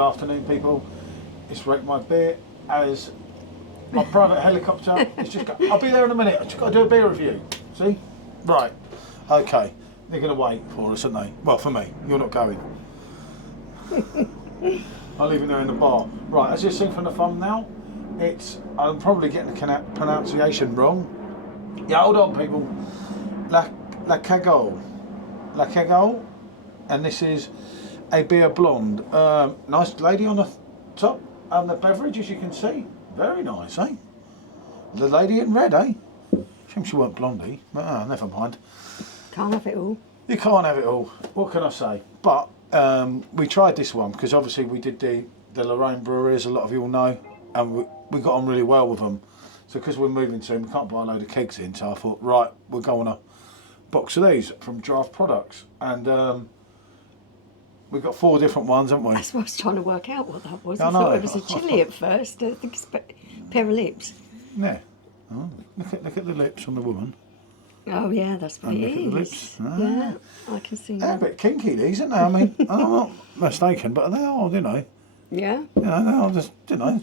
Afternoon, people. It's Rake My Beer as my private helicopter. It's just I'll be there in a minute. I've just got to do a beer review. See? Right. Okay. They're going to wait for us, aren't they? Well, for me. You're not going. I'll leave it there in the bar. Right, as you've seen from the thumbnail, I'm probably getting the pronunciation wrong. Yeah, hold on, people. La Cagnole. La Cagnole. And this is a beer blonde. Nice lady on the top and the beverage, as you can see. Very nice, eh? The lady in red, eh? Shame she weren't blondie, but never mind. Can't have it all. You can't have it all. What can I say? But we tried this one because obviously we did the Lorraine brewery, as a lot of you all know, and we got on really well with them. So because we're moving soon, we can't buy a load of kegs in. So I thought, right, we'll go on a box of these from Draft Products, and we've got 4 different ones, haven't we? That's what I was trying to work out what that was. I thought it was a chili at first. I think it's a pair of lips. Yeah. Oh, look at the lips on the woman. Oh yeah, that's what it is. The lips. Yeah, I can see They're that. a bit kinky, these, aren't they? I mean, I'm not mistaken, but they are, you know. Yeah. You know, they are just, you know,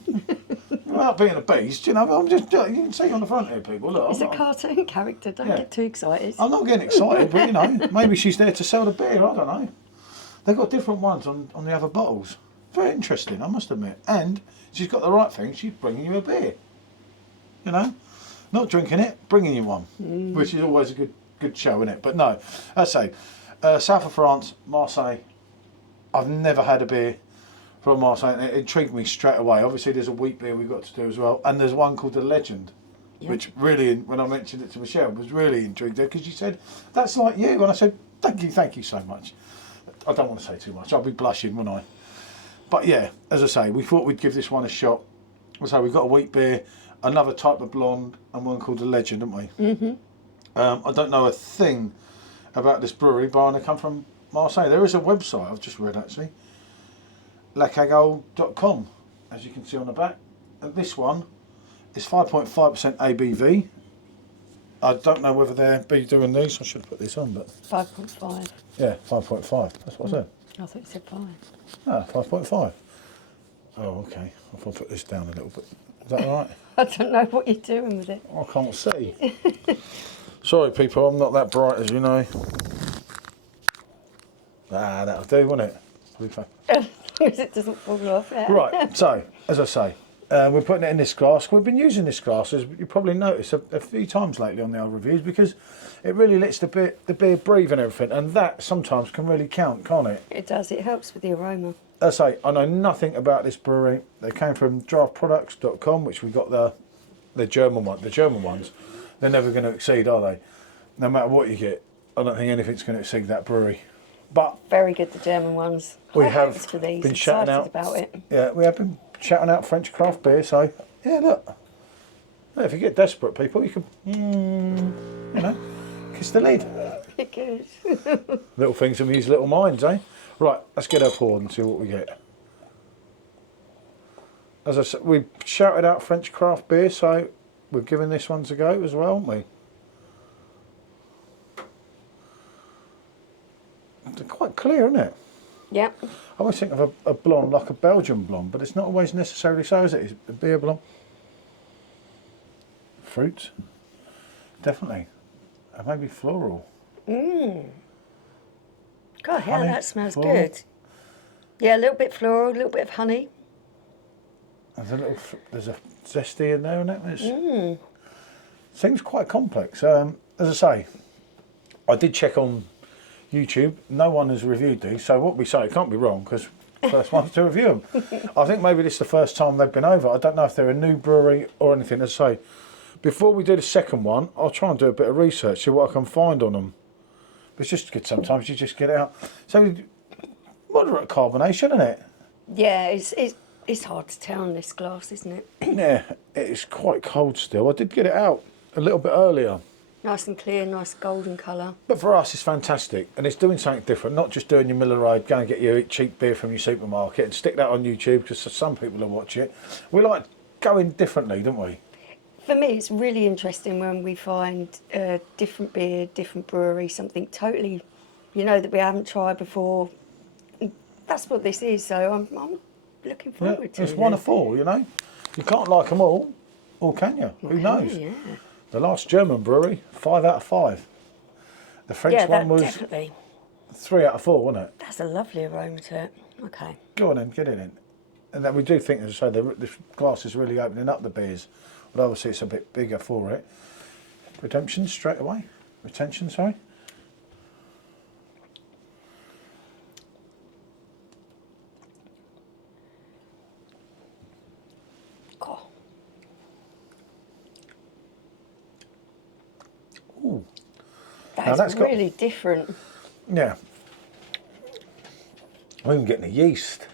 without being a beast, you know, I'm just, you can see on the front here, people, look. It's a cartoon character, don't get too excited. I'm not getting excited, but, you know, maybe she's there to sell the beer, I don't know. They've got different ones on the other bottles. Very interesting, I must admit. And she's got the right thing, she's bringing you a beer. You know? Not drinking it, bringing you one. Which is always a good show, isn't it? But no, I say, south of France, Marseille. I've never had a beer from Marseille, and it intrigued me straight away. Obviously, there's a wheat beer we've got to do as well, and there's one called the Legend, which really, when I mentioned it to Michelle, was really intrigued her because she said, "That's like you," and I said, "Thank you so much." I don't want to say too much. I'll be blushing, won't I? But yeah, as I say, we thought we'd give this one a shot. So we've got a wheat beer, another type of blonde, and one called the Legend, haven't we? Mm-hmm. I don't know a thing about this brewery, but they come from Marseille. There is a website I've just read actually, lacagnole.com, as you can see on the back. And this one is 5.5% ABV. I don't know whether they'll be doing these. I should have put this on, but 5.5. yeah, 5.5. That's what I said. I thought you said 5. Ah, 5.5. Oh, okay. I'll put this down a little bit. Is that all right? I don't know what you're doing with it. I can't see. Sorry, people. I'm not that bright, as you know. Ah, that'll do, won't it? It doesn't fall off. Yeah. Right. So, as I say, we're putting it in this glass. We've been using this glass, as you probably noticed, a few times lately on the old reviews, because it really lets the beer breathe and everything, and that sometimes can really count, can't it? It does. It helps with the aroma. As I say, I know nothing about this brewery. They came from draftproducts.com, which we got the German one. The German ones, they're never going to exceed, are they? No matter what you get, I don't think anything's going to exceed that brewery. But very good, the German ones. We High have hopes for these. been shouting out about it. Yeah, we have been shouting out French craft beer. So yeah, look. If you get desperate, people, you can, you know, kiss the lid. Good. Little things amuse little minds, eh? Right, let's get her poured and see what we get. As I said, we shouted out French craft beer, so we're giving this one a go as well, aren't we? They're quite clear, isn't it? Yep. I always think of a blonde like a Belgian blonde, but it's not always necessarily so, is it? It's a beer blonde. Fruit, definitely. And maybe floral. God, yeah, Honey, that smells floral. good. Yeah, a little bit floral, a little bit of honey. There's a zesty in there, isn't it? Seems quite complex. As I say, I did check on YouTube. No one has reviewed these, so what we say, it can't be wrong, because first ones to review them. I think maybe this is the first time they've been over. I don't know if they're a new brewery or anything. As I say, before we do the second one, I'll try and do a bit of research, see what I can find on them. But it's just good sometimes, you just get it out. So, moderate carbonation, isn't it? Yeah, it's hard to tell in this glass, isn't it? Yeah, it's quite cold still. I did get it out a little bit earlier. Nice and clear, nice golden colour. But for us, it's fantastic, and it's doing something different. Not just doing your Miller Lite, go and get your cheap beer from your supermarket and stick that on YouTube, because some people will watch it. We like going differently, don't we? For me, it's really interesting when we find different beer, different brewery, something totally, you know, that we haven't tried before. That's what this is. So I'm looking forward to. It's one of four, you know. You can't like them all, or can you? Who knows? Yeah. The last German brewery, 5 out of 5. The French one was definitely. 3 out of 4, wasn't it? That's a lovely aroma to it. Okay. Go on then, get it in. And then we do think, as I say, the glass is really opening up the beers, but obviously it's a bit bigger for it. Redemption straight away. Retention, sorry. Oh. Ooh. That's really different. Yeah. I'm even getting the yeast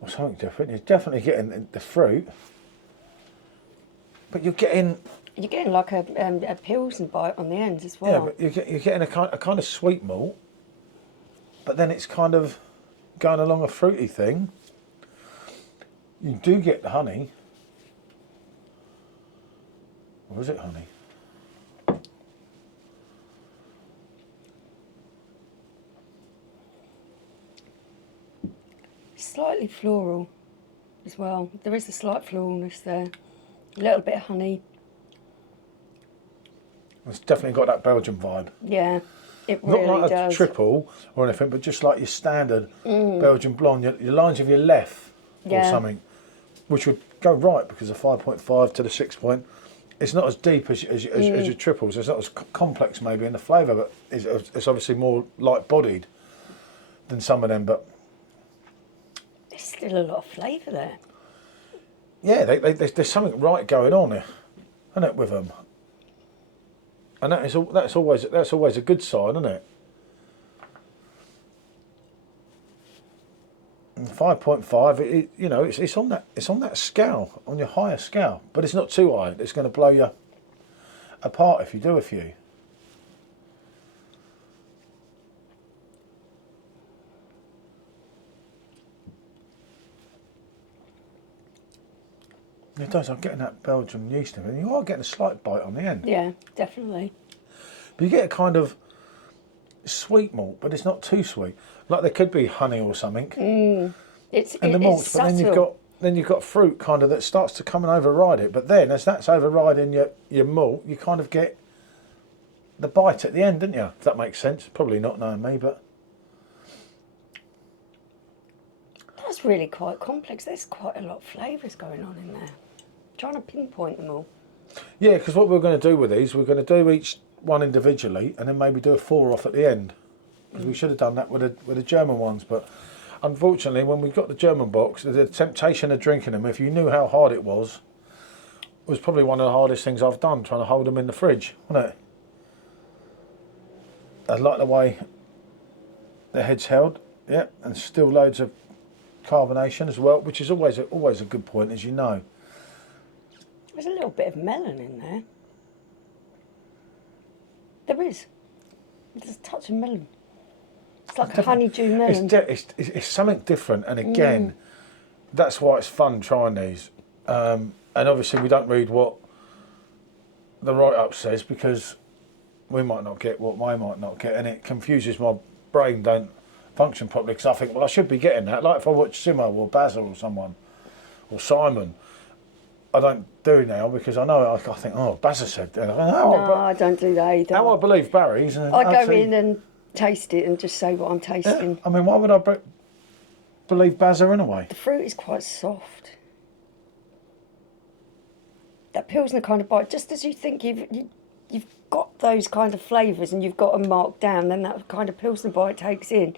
or something different. You're definitely getting the fruit, but you're getting like a Pilsen bite on the end as well. yeah, but you're getting a kind of sweet malt, but then it's kind of going along a fruity thing. You do get the honey. Or is it honey? Slightly floral as well. There is a slight floralness there. A little bit of honey. It's definitely got that Belgian vibe. Yeah, it Not really like does. a triple or anything, but just like your standard Belgian blonde. Your lines of your left or something, which would go right because the 5.5 to the 6 point. It's not as deep as your triples. It's not as complex maybe in the flavour, but it's obviously more light-bodied than some of them. But There's still a lot of flavour there. yeah, there's something right going on here, isn't it, with them? And that's always a good sign, isn't it? And 5.5, you know, it's on that scale, on your higher scale, but it's not too high. It's going to blow you apart if you do a few. It does. I'm getting that Belgian yeast in it. You are getting a slight bite on the end. Yeah, definitely. But you get a kind of sweet malt, but it's not too sweet. Like there could be honey or something. The malts, but then you've got fruit kind of that starts to come and override it. But then as that's overriding your malt, you kind of get the bite at the end, don't you? If that makes sense. Probably not knowing me, but That's really quite complex. There's quite a lot of flavours going on in there. Trying to pinpoint them all. yeah, because what we're going to do with these, we're going to do each one individually, and then maybe do a 4 off at the end. Because we should have done that with the German ones, but unfortunately, when we got the German box, the temptation of drinking them, if you knew how hard it was probably one of the hardest things I've done, trying to hold them in the fridge, wasn't it? I like the way the head's held, yeah, and still loads of carbonation as well, which is always a good point, as you know. There's a little bit of melon in there. There is. There's a touch of melon. It's like a honeydew melon. It's something different, and again, that's why it's fun trying these. And obviously, we don't read what the write-up says because we might not get what I might not get, and it confuses my brain. Don't function properly because I think, well, I should be getting that. Like if I watch Simo or Basil or someone or Simon, I don't do now because I know I think, oh, Basil said that. I don't do that either. Now I believe Barry's. And I go in and taste it and just say what I'm tasting. Yeah. I mean, why would I believe Basil anyway? The fruit is quite soft. That Pilsner kind of bite, just as you think you've got those kind of flavours and you've got them marked down, then that kind of Pilsner bite takes in.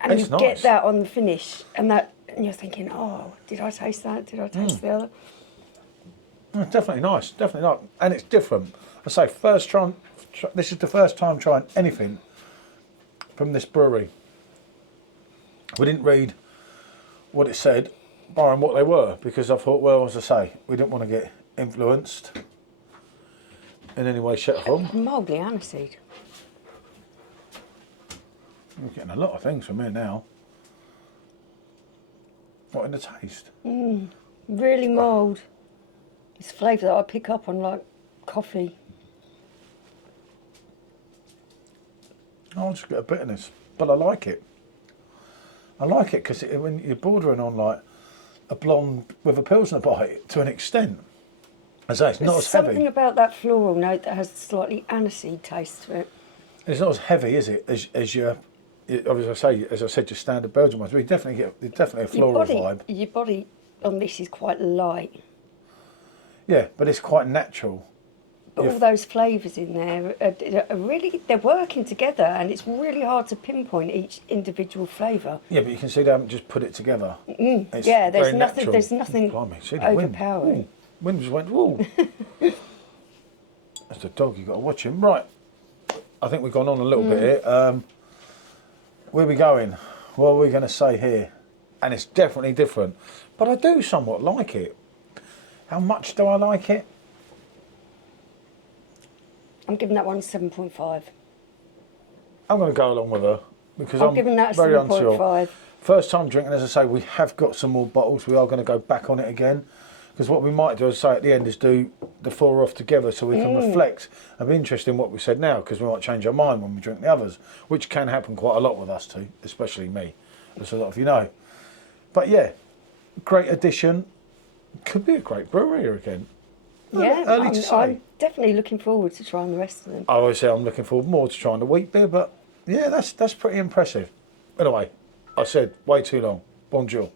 And it's you nice. get that on the finish, and you're thinking, oh, did I taste that? Did I taste the other? It's definitely nice, definitely not, and it's different. I say, this is the first time trying anything from this brewery. We didn't read what it said, barring what they were, because I thought, well, as I say, we didn't want to get influenced in any way, shape, or form. Mildly aniseed. We're getting a lot of things from here now. What in the taste? Really mild. It's flavour that I pick up on like coffee. I'll just get a bitterness, but I like it. I like it because when you're bordering on like a blonde with a Pilsner bite to an extent. As I say, it's not There's as heavy. something about that floral note that has a slightly aniseed taste to it. It's not as heavy, is it? As your, as I say, as I said, your standard Belgian ones. We definitely get definitely a floral vibe. Your body on this is quite light. Yeah, but it's quite natural. But all those flavours in there are really, they're working together, and it's really hard to pinpoint each individual flavour. Yeah, but you can see they haven't just put it together. It's Yeah, very natural. there's nothing Blimey, see the wind. overpowering. Ooh, wind just went, whoa. That's the dog, you've got to watch him. Right, I think we've gone on a little bit here. Where are we going? What are we going to say here? And it's definitely different. But I do somewhat like it. How much do I like it? I'm giving that one 7.5. I'm going to go along with her because I'm I'm giving that a very 7.5. unsure. First time drinking, as I say, we have got some more bottles. We are going to go back on it again because what we might do, as I say, at the end is do the four off together so we can reflect. I'd be interested in what we said now because we might change our mind when we drink the others, which can happen quite a lot with us too, especially me, as a lot of you know. But yeah, great addition. Could be a great brewery here again. Yeah, Early to say. I'm definitely looking forward to trying the rest of them. I always say I'm looking forward more to trying the wheat beer, but yeah, that's pretty impressive. Anyway, I said way too long. Bonjour.